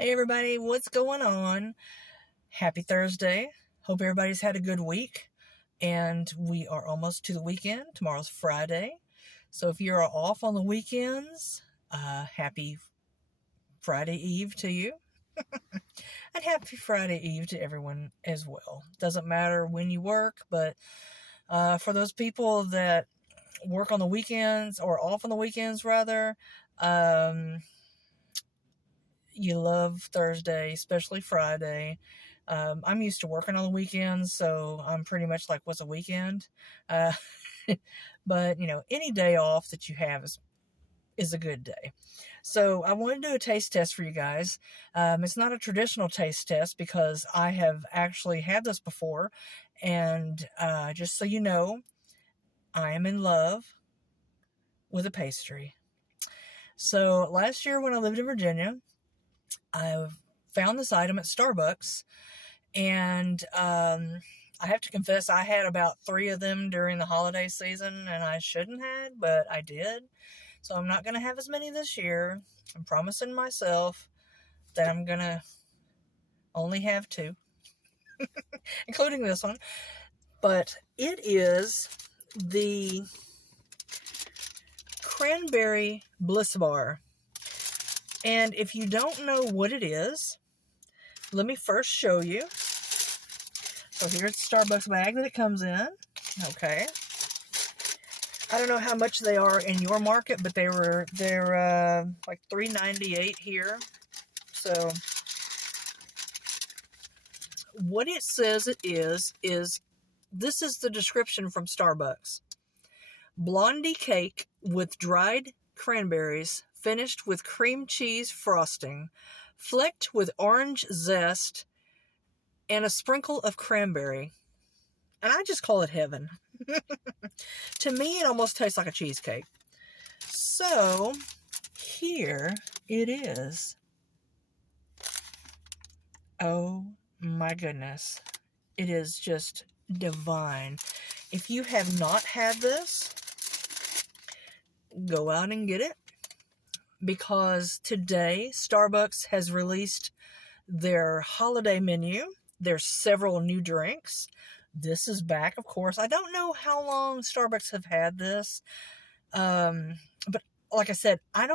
Hey everybody, what's going on? Happy Thursday. Hope everybody's had a good week. And we are almost to the weekend. Tomorrow's Friday. So if you're off on the weekends, happy Friday Eve to you. And happy Friday Eve to everyone as well. Doesn't matter when you work, but for those people that work on the weekends, or off on the weekends rather, you love Thursday, especially Friday. I'm used to working on the weekends, so I'm pretty much like, what's a weekend? Uh, but, any day off that you have is a good day. So I want to do a taste test for you guys. It's not a traditional taste test because I have actually had this before. And just so you know, I am in love with a pastry. So last year when I lived in Virginia, I found this item at Starbucks, and I have to confess I had about 3 of them during the holiday season, and I shouldn't have, but I did. So I'm not going to have as many this year. I'm promising myself that I'm going to only have 2, including this one. But it is the Cranberry Bliss Bar. And if you don't know what it is, let me first show you. So here's the Starbucks bag that it comes in. Okay. I don't know how much they are in your market, but they're like $3.98 here. So what it says it is this is the description from Starbucks. Blondie cake with dried cranberries, finished with cream cheese frosting, flecked with orange zest, and a sprinkle of cranberry. And I just call it heaven. To me, it almost tastes like a cheesecake. So, here it is. Oh my goodness. It is just divine. If you have not had this, go out and get it. Because today, Starbucks has released their holiday menu. There's several new drinks. This is back, of course. I don't know how long Starbucks have had this. But like I said, I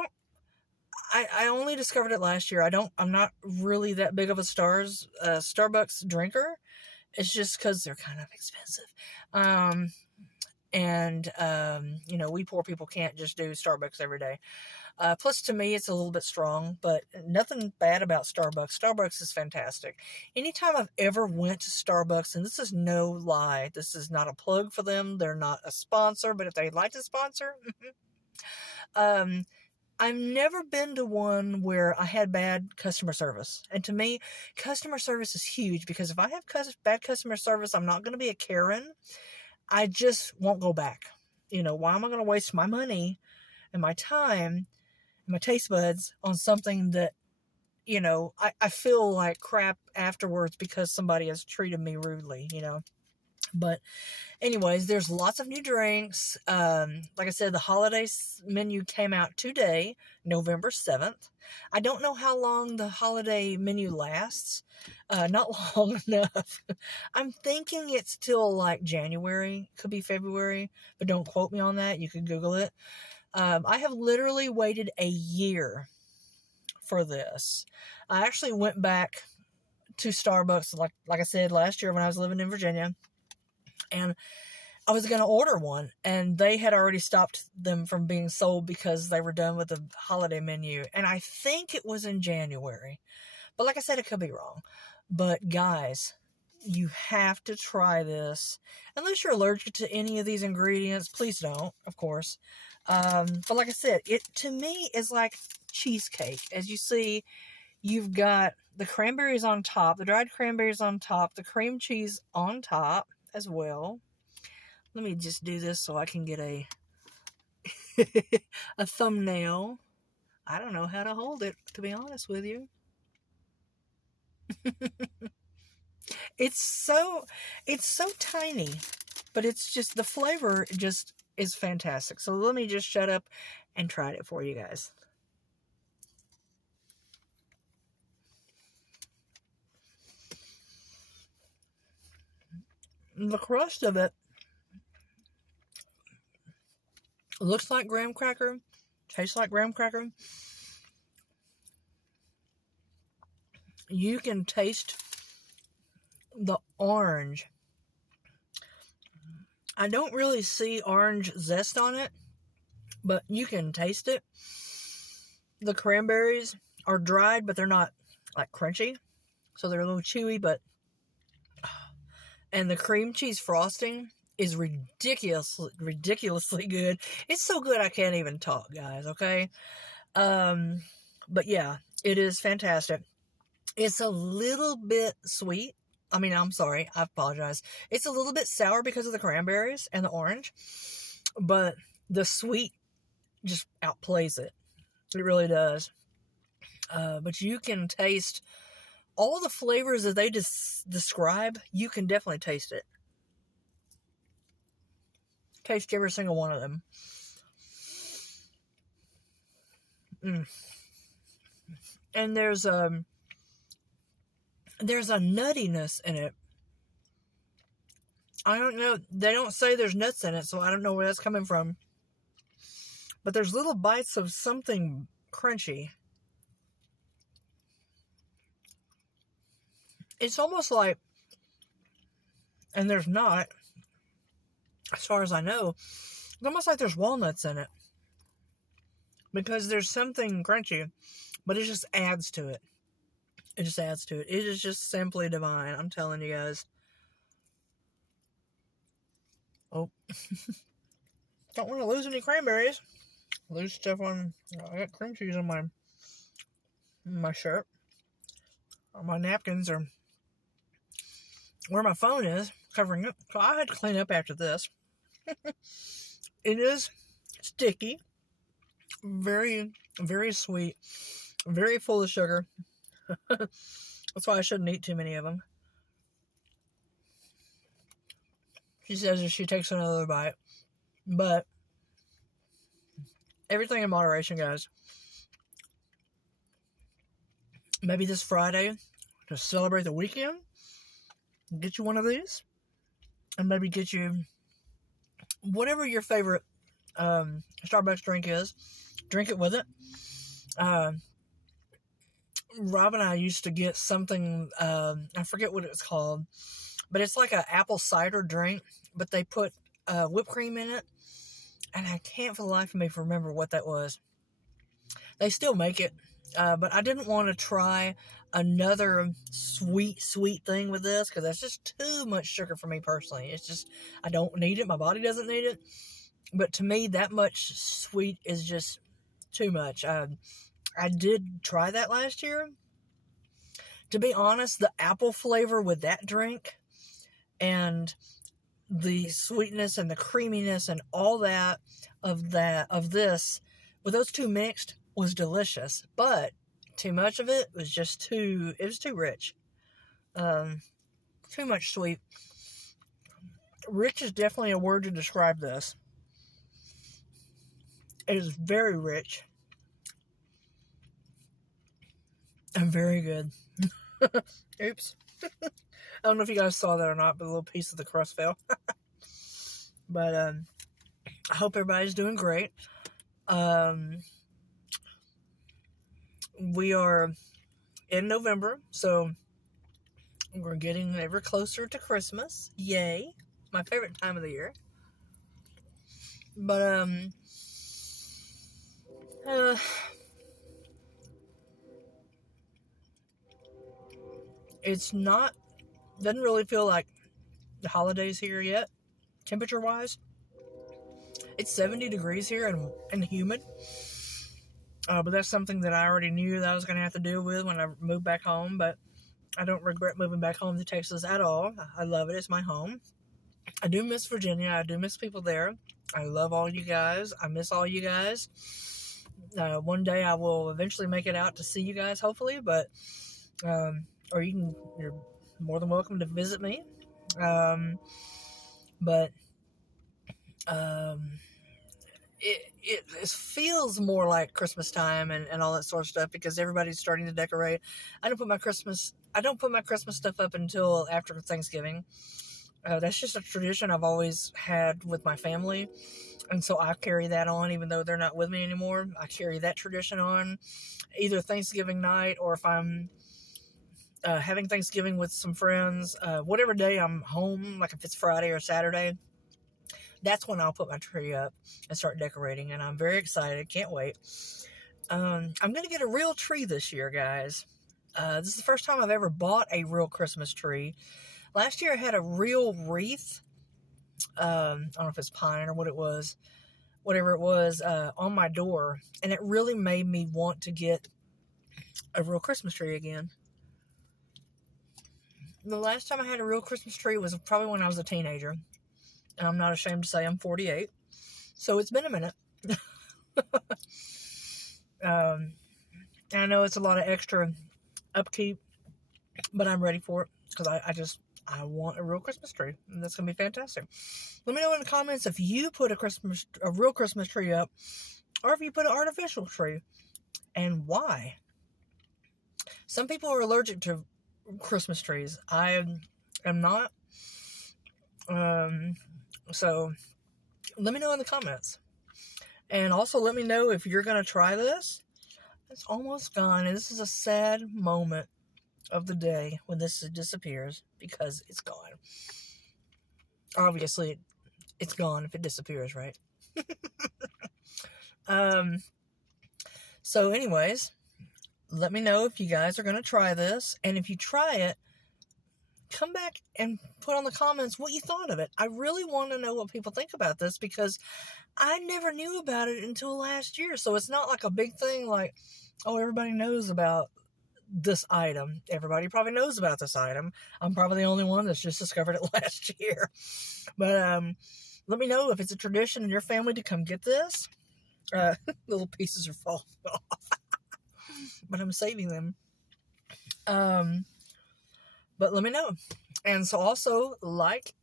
only discovered it last year. I'm not really that big of a Starbucks drinker. It's just because they're kind of expensive. We poor people can't just do Starbucks every day. Plus, to me, it's a little bit strong, but nothing bad about Starbucks. Starbucks is fantastic. Anytime I've ever went to Starbucks, and this is no lie, this is not a plug for them. They're not a sponsor, but if they'd like to sponsor, I've never been to one where I had bad customer service. And to me, customer service is huge, because if I have bad customer service, I'm not going to be a Karen. I just won't go back. Why am I going to waste my money and my time and my taste buds on something that, I feel like crap afterwards because somebody has treated me rudely, But anyways, there's lots of new drinks. Like I said, the holiday menu came out today, November 7th. I don't know how long the holiday menu lasts. Not long enough. I'm thinking it's till like January. Could be February, but don't quote me on that. You can Google it. I have literally waited a year for this. I actually went back to Starbucks, like I said, last year when I was living in Virginia. And I was going to order one, and they had already stopped them from being sold because they were done with the holiday menu. And I think it was in January. But like I said, it could be wrong. But guys, you have to try this. Unless you're allergic to any of these ingredients, please don't, of course. But like I said, it to me is like cheesecake. As you see, you've got the cranberries on top, the dried cranberries on top, the cream cheese on top as well. Let me just do this so I can get a a thumbnail. I don't know how to hold it, to be honest with you. It's so tiny, but it's just, the flavor just is fantastic. So let me just shut up and try it for you guys. The crust of it looks like graham cracker, tastes like graham cracker. You can taste the orange. I don't really see orange zest on it, but you can taste it. The cranberries are dried, but they're not like crunchy, so they're a little chewy, but and the cream cheese frosting is ridiculously good. It's so good I can't even talk, guys, okay? But yeah, it is fantastic. It's a little bit sweet. I mean, I'm sorry, I apologize. It's a little bit sour because of the cranberries and the orange, but the sweet just outplays it. It really does. But you can taste all the flavors that they describe. You can definitely taste it. Taste every single one of them. And there's a nuttiness in it. I don't know. They don't say there's nuts in it, so I don't know where that's coming from. But there's little bites of something crunchy. It's almost like, and there's not, as far as I know, it's almost like there's walnuts in it. Because there's something crunchy, but it just adds to it. It just adds to it. It is just simply divine. I'm telling you guys. Oh. Don't want to lose any cranberries. Lose stuff on... I got cream cheese on my shirt. On my napkins or where my phone is, covering it. So I had to clean up after this. It is sticky. Very, very sweet. Very full of sugar. That's why I shouldn't eat too many of them. She says if she takes another bite. But everything in moderation, guys. Maybe this Friday, to celebrate the weekend, get you one of these. And maybe get you whatever your favorite Starbucks drink is. Drink it with it. Rob and I used to get something, I forget what it's called, but it's like an apple cider drink, but they put whipped cream in it, and I can't for the life of me remember what that was. They still make it, but I didn't want to try another sweet thing with this, because that's just too much sugar for me personally. It's just, I don't need it, my body doesn't need it, but to me, that much sweet is just too much. I did try that last year. To be honest, the apple flavor with that drink and the sweetness and the creaminess and all that of this, with those two mixed, was delicious. But too much of it was just too rich. Too much sweet. Rich is definitely a word to describe this. It is very rich. And very good. Oops. I don't know if you guys saw that or not, but a little piece of the crust fell. But I hope everybody's doing great. We are in November, so we're getting ever closer to Christmas. Yay. My favorite time of the year. But it's not, doesn't really feel like the holidays here yet, temperature wise. It's 70 degrees here and humid. But that's something that I already knew that I was going to have to deal with when I moved back home. But I don't regret moving back home to Texas at all. I love it. It's my home. I do miss Virginia. I do miss people there. I love all you guys. I miss all you guys. One day I will eventually make it out to see you guys, hopefully. But or you're more than welcome to visit me. But it feels more like Christmas time and all that sort of stuff, because everybody's starting to decorate. I don't put my Christmas stuff up until after Thanksgiving. That's just a tradition I've always had with my family. And so I carry that on, even though they're not with me anymore. I carry that tradition on either Thanksgiving night, or if I'm having Thanksgiving with some friends, whatever day I'm home, like if it's Friday or Saturday, that's when I'll put my tree up and start decorating. And I'm very excited. Can't wait. I'm going to get a real tree this year, guys. This is the first time I've ever bought a real Christmas tree. Last year I had a real wreath. I don't know if it's pine or what it was, whatever it was, on my door. And it really made me want to get a real Christmas tree again. The last time I had a real Christmas tree was probably when I was a teenager. And I'm not ashamed to say I'm 48. So it's been a minute. I know it's a lot of extra upkeep, but I'm ready for it because I want a real Christmas tree, and that's gonna be fantastic. Let me know in the comments if you put a real Christmas tree up, or if you put an artificial tree, and why. Some people are allergic to Christmas trees. I am not. So let me know in the comments, and also let me know if you're gonna try this. It's almost gone, and this is a sad moment of the day when this disappears because it's gone. Obviously, it's gone if it disappears, right? So anyways, let me know if you guys are going to try this, and if you try it, come back and put on the comments what you thought of it. I really want to know what people think about this because I never knew about it until last year. So it's not like a big thing like, oh, everybody knows about this item. Everybody probably knows about this item. I'm probably the only one that's just discovered it last year. But let me know if it's a tradition in your family to come get this. Little pieces are falling off. But I'm saving them. But let me know. And so also like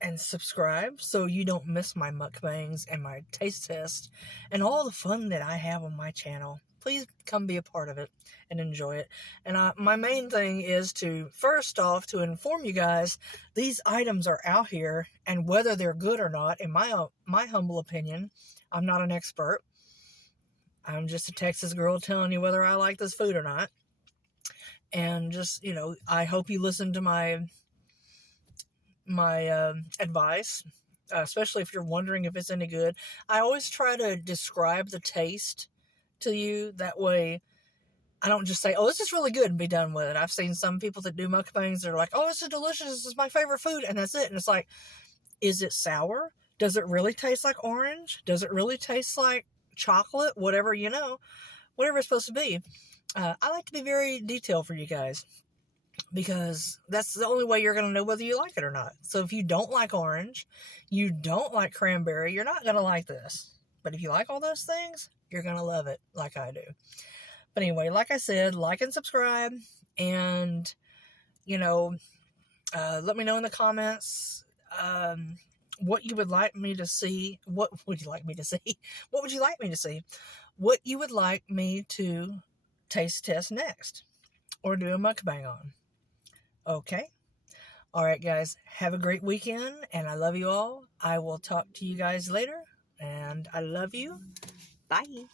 and subscribe so you don't miss my mukbangs and my taste test and all the fun that I have on my channel. Please come be a part of it and enjoy it. And my main thing is to, first off, to inform you guys these items are out here, and whether they're good or not, in my humble opinion, I'm not an expert. I'm just a Texas girl telling you whether I like this food or not. And just, I hope you listen to my advice, especially if you're wondering if it's any good. I always try to describe the taste to you. That way, I don't just say, oh, this is really good and be done with it. I've seen some people that do mukbangs that are like, oh, this is delicious. This is my favorite food. And that's it. And it's like, is it sour? Does it really taste like orange? Does it really taste like chocolate? Whatever, whatever it's supposed to be. I like to be very detailed for you guys because that's the only way you're going to know whether you like it or not. So if you don't like orange, you don't like cranberry, you're not going to like this. But if you like all those things, you're going to love it like I do. But anyway, like I said, like and subscribe, and, let me know in the comments what you would like me to see. What would you like me to see? What would you like me to see? What you would like me to taste test next or do a mukbang on. Okay. All right, guys. Have a great weekend, and I love you all. I will talk to you guys later, and I love you. Bye.